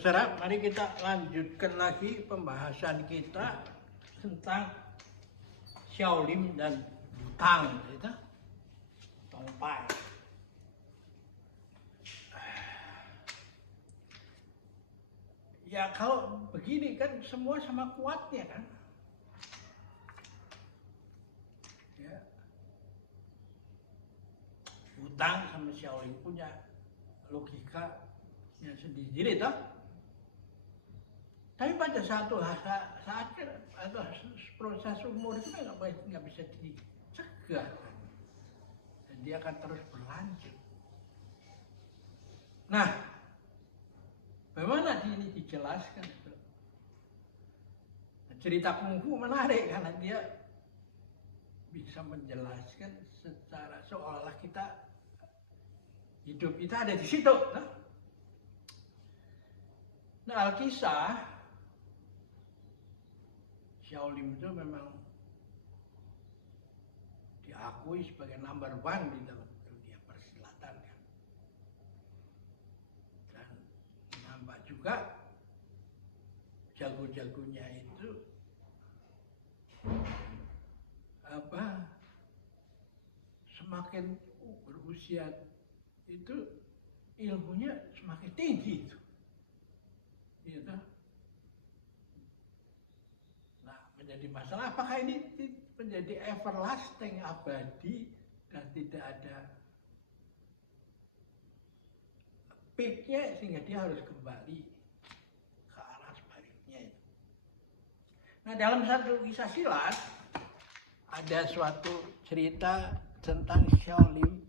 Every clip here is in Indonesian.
Saudara, mari kita lanjutkan lagi pembahasan kita tentang Shaolin dan Butang, gitu. Tongpai. Ya kalau begini kan semua sama kuatnya kan. Ya. Butang sama Shaolin punya logikanya sendiri toh. Tapi pada satu saat atau proses umur itu nggak bisa dicegah, dan dia akan terus berlanjut. Nah, bagaimana ini dijelaskan? Cerita kungfu menarik karena dia bisa menjelaskan secara seolah kita hidup kita ada di situ. Nah, Alkisah Shaolin itu memang diakui sebagai number one di dalam dunia persilatan kan. Dan nampak juga jago-jagonya itu semakin berusia itu ilmunya semakin tinggi itu. Gitu. Menjadi masalah apakah ini menjadi everlasting, abadi, dan tidak ada peaknya sehingga dia harus kembali ke arah sebaliknya itu. Nah, dalam satu kisah silat ada suatu cerita tentang Shaolin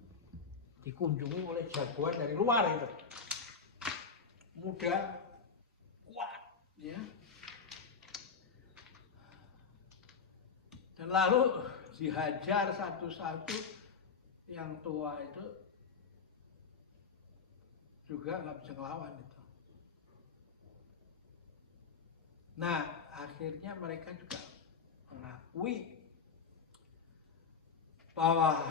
dikunjungi oleh jagoan dari luar itu, muda, kuat, ya. Dan lalu dihajar satu-satu, yang tua itu juga nggak bisa ngelawan itu. Nah, akhirnya mereka juga mengakui bahwa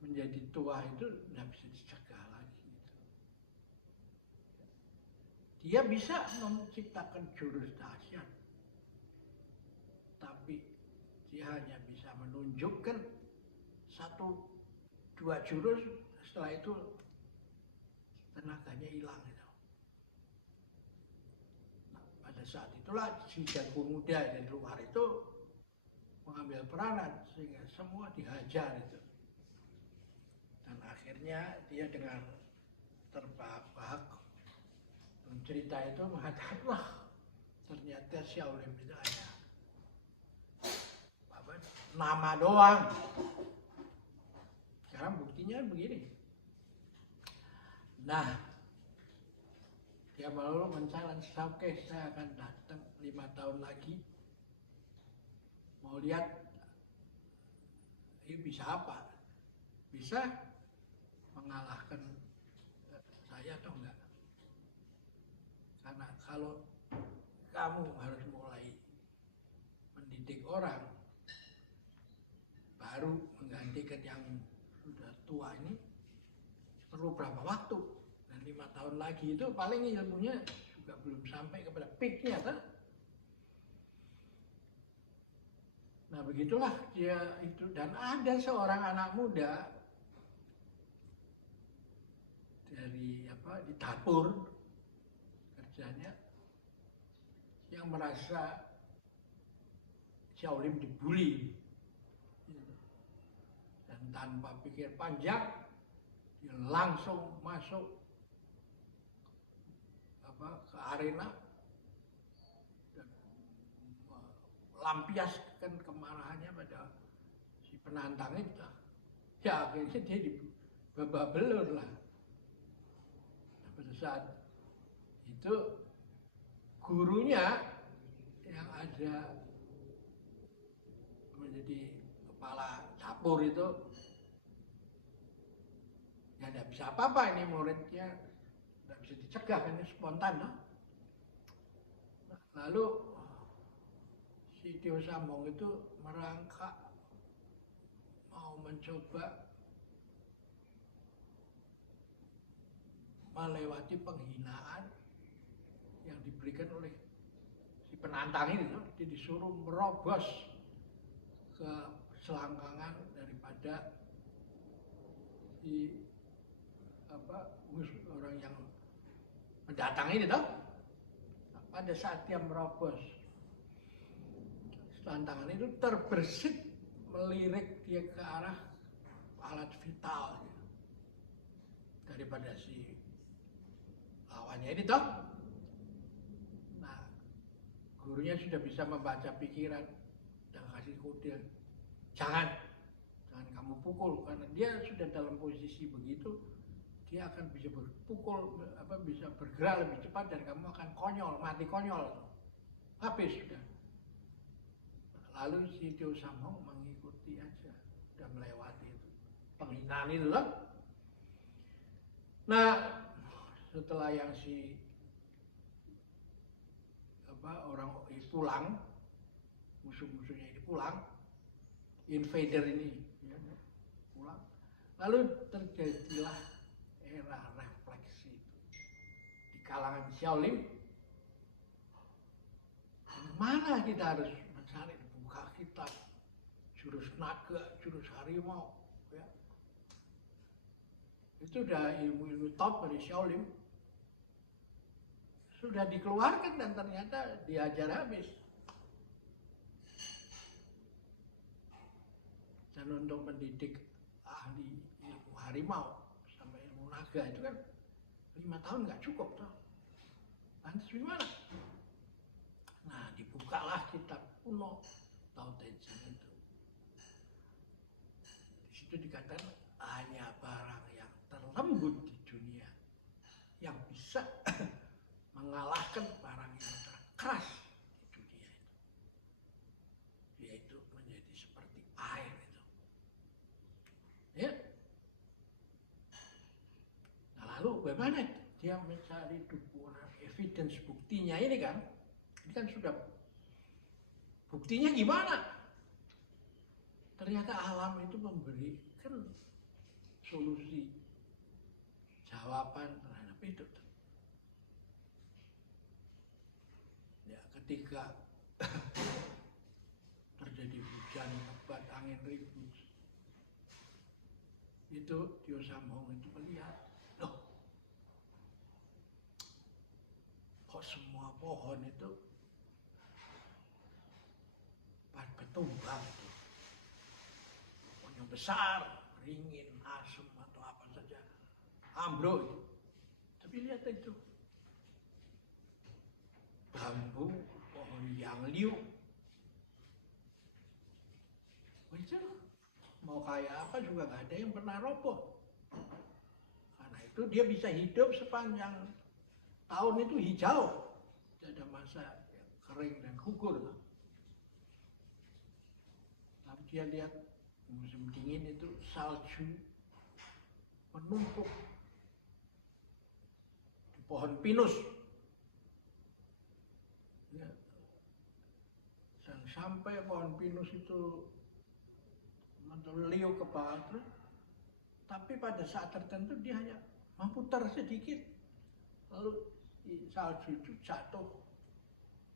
menjadi tua itu nggak bisa dicegah lagi. Dia bisa menciptakan jurus dahsyat, tapi dia hanya bisa menunjukkan 1-2 jurus, setelah itu tenaganya hilang gitu. Nah, pada saat itulah si jago muda dari luar itu mengambil peranan sehingga semua dihajar itu. Dan akhirnya dia dengan terbahak cerita itu mengatakan, wah ternyata Shaolin itu hanya nama doang. Sekarang buktinya begini. Nah, dia lalu men-challenge, oke, saya akan datang 5 tahun lagi, mau lihat ini bisa apa, bisa mengalahkan saya atau enggak. Karena kalau kamu harus mulai mendidik orang baru menggantikan yang sudah tua ini perlu berapa waktu, dan 5 tahun lagi itu paling ilmunya juga belum sampai kepada peaknya kan? Nah, begitulah dia itu. Dan ada seorang anak muda dari di dapur kerjanya yang merasa Shaolin dibully, dan tanpa pikir panjang dia langsung masuk ke arena dan lampiaskan kemarahannya pada si penantang itu. Ya akhirnya dia babak belur lah. Nah, pada saat itu gurunya yang ada menjadi kepala dapur itu, ya tidak bisa apa-apa, ini muridnya tidak bisa dicegah, ini spontan. No? Nah, lalu si Tio Sambong itu merangkak mau mencoba melewati penghinaan yang diberikan oleh si penantang ini, dia disuruh merobos ke selangkangan daripada si orang yang pendatang ini toh. Nah, pada saat dia merobos selangkangan itu, terbersit melirik dia ke arah alat vital daripada si lawannya ini toh. Nah, gurunya sudah bisa membaca pikiran dan kasih kode, jangan kamu pukul, karena dia sudah dalam posisi begitu, dia akan bisa berpukul, bisa bergerak lebih cepat dan kamu akan konyol, mati konyol, habis sudah. Lalu si Tio Samhong mengikuti aja, sudah melewati itu penghinaan itu loh. Nah, setelah yang si orang pulang, musuh-musuhnya ini pulang, invader ini ya, pulang, lalu terjadilah era refleksi itu di kalangan Shaolin. Mana kita harus mencari, buka kitab jurus naga, jurus harimau ya. Itu udah ilmu-ilmu top dari Shaolin, sudah dikeluarkan dan ternyata diajar habis. Dan untuk mendidik ahli ilmu harimau sama ilmu naga itu kan 5 tahun nggak cukup toh. Lantas gimana? Nah, dibukalah kitab kuno Tao Te Ching itu. Di situ dikatakan hanya barang yang terlembut di dunia yang bisa mengalahkan barang yang terkeras di dunia itu, yaitu menjadi seperti air itu. Ya. Nah, lalu bagaimana dia mencari dukungan evidence buktinya ini kan sudah buktinya gimana? Ternyata alam itu memberikan solusi, jawaban terhadap itu. Ya, ketika terjadi hujan lebat, angin ribut, itu Tio Samhong itu melihat, loh, kok semua pohon itu bertumbang itu, pohon yang besar, ringin, asem atau apa saja, ambruk itu. Tapi lihat itu, bambu, pohon yang liu, itu mau kayak apa juga gak ada yang pernah roboh. Karena itu dia bisa hidup sepanjang tahun itu hijau, tidak ada masa kering dan gugur. Tapi dia lihat musim dingin itu salju menumpuk di pohon pinus. Ya. Dan sampai pohon pinus itu meliuk ke bawah terus, tapi pada saat tertentu dia hanya memutar sedikit, lalu salju itu jatuh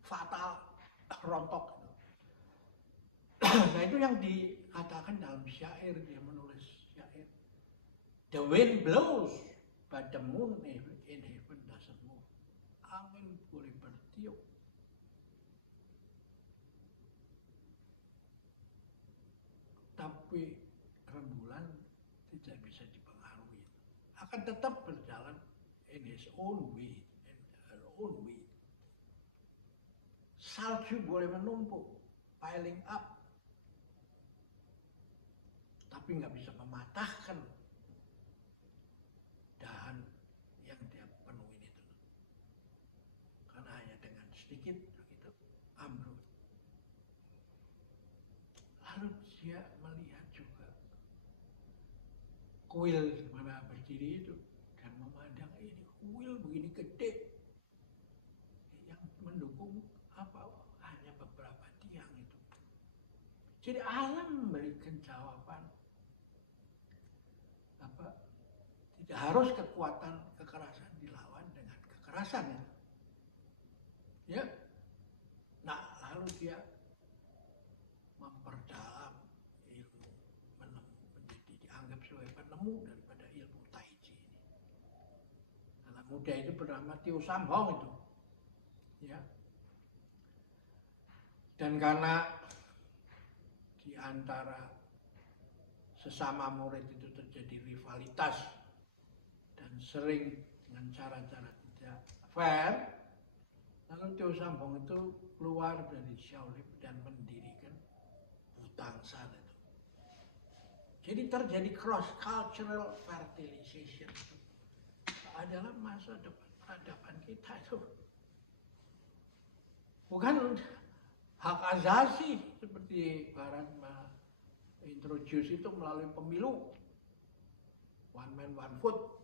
fatal, rontok. Nah, itu yang dikatakan dalam syair, dia menulis syair, the wind blows but the moon in heaven doesn't move. Angin boleh bertiup, tapi rembulan tidak bisa dipengaruhi, akan tetap berjalan in his own way, in her own way. Salju boleh menumpuk, piling up, tapi nggak bisa mematahkan dahan yang dia penuhin itu, karena hanya dengan sedikit itu ambruk. Lalu dia melihat juga kuil mana berdiri itu dan memandang ini kuil begini gede yang mendukung apa, hanya beberapa tiang itu. Jadi alam memberikan jawaban, tidak harus kekuatan kekerasan, kekerasan ya. Ya. Nah, lalu dia memperdalam ilmu, menjadi dianggap sebagai penemu daripada ilmu Tai Chi ini. Anak muda itu bernama Tio Samhong itu. Ya. Dan karena di antara sesama murid itu terjadi rivalitas dan sering dengan cara-cara tidak fair, lalu Tio Samhong itu keluar dari Shaolin dan mendirikan Wutang-Shan itu. Jadi terjadi cross-cultural fertilization. Adalah masa depan peradaban kita itu. Bukan hak asasi seperti Barat introduce itu melalui pemilu. One man, one vote.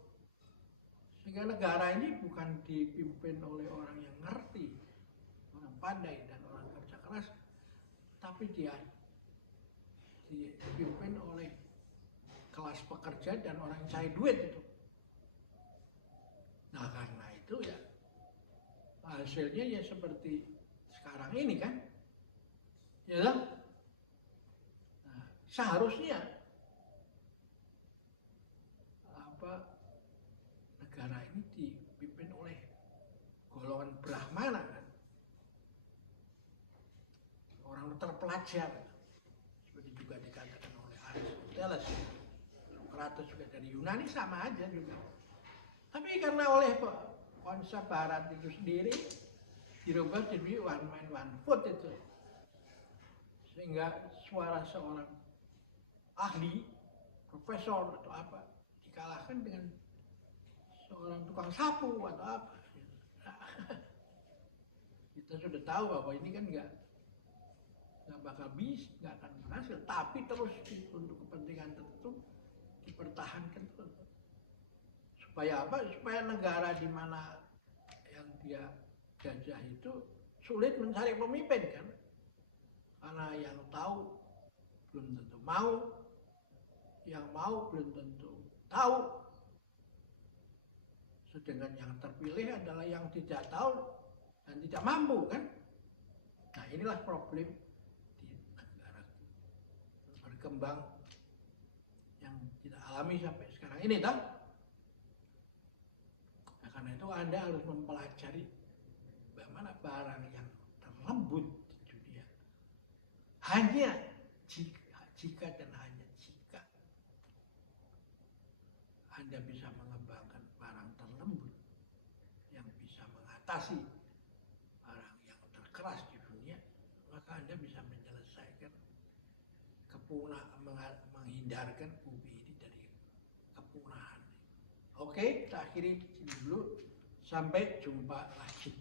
Sehingga negara ini bukan dipimpin oleh orang yang ngerti, orang pandai dan orang kerja keras, tapi dia dipimpin oleh kelas pekerja dan orang yang cari duit itu. Nah karena itu ya hasilnya ya seperti sekarang ini kan, ya kan? Nah, seharusnya negara ini dipimpin oleh golongan Brahmana kan, orang terpelajar, seperti juga dikatakan oleh Aristoteles, Socrates juga dari Yunani sama aja juga. Tapi karena oleh konsep Barat itu sendiri dirubah jadi one man one vote itu, sehingga suara seorang ahli, profesor atau apa dikalahkan dengan seorang tukang sapu atau apa. Kita sudah tahu bahwa ini kan nggak bakal bisa, nggak akan berhasil. Tapi terus untuk kepentingan tertentu dipertahankan terus. Supaya apa? Supaya negara di mana yang dia jajah itu sulit mencari pemimpin kan? Karena yang tahu belum tentu mau, yang mau belum tentu tahu. Sedangkan yang terpilih adalah yang tidak tahu dan tidak mampu kan? Nah inilah problem di negara berkembang yang kita alami sampai sekarang ini kan? Nah, karena itu Anda harus mempelajari bagaimana barang yang terlembut di dunia hanya jika dan hanya jika Anda bisa mengembangkan barang terlembut yang bisa mengatasi barang yang terkeras di dunia, maka Anda bisa menyelesaikan menghindarkan bumi ini dari kepunahan. Oke, kita akhiri di sini dulu. Sampai jumpa lagi.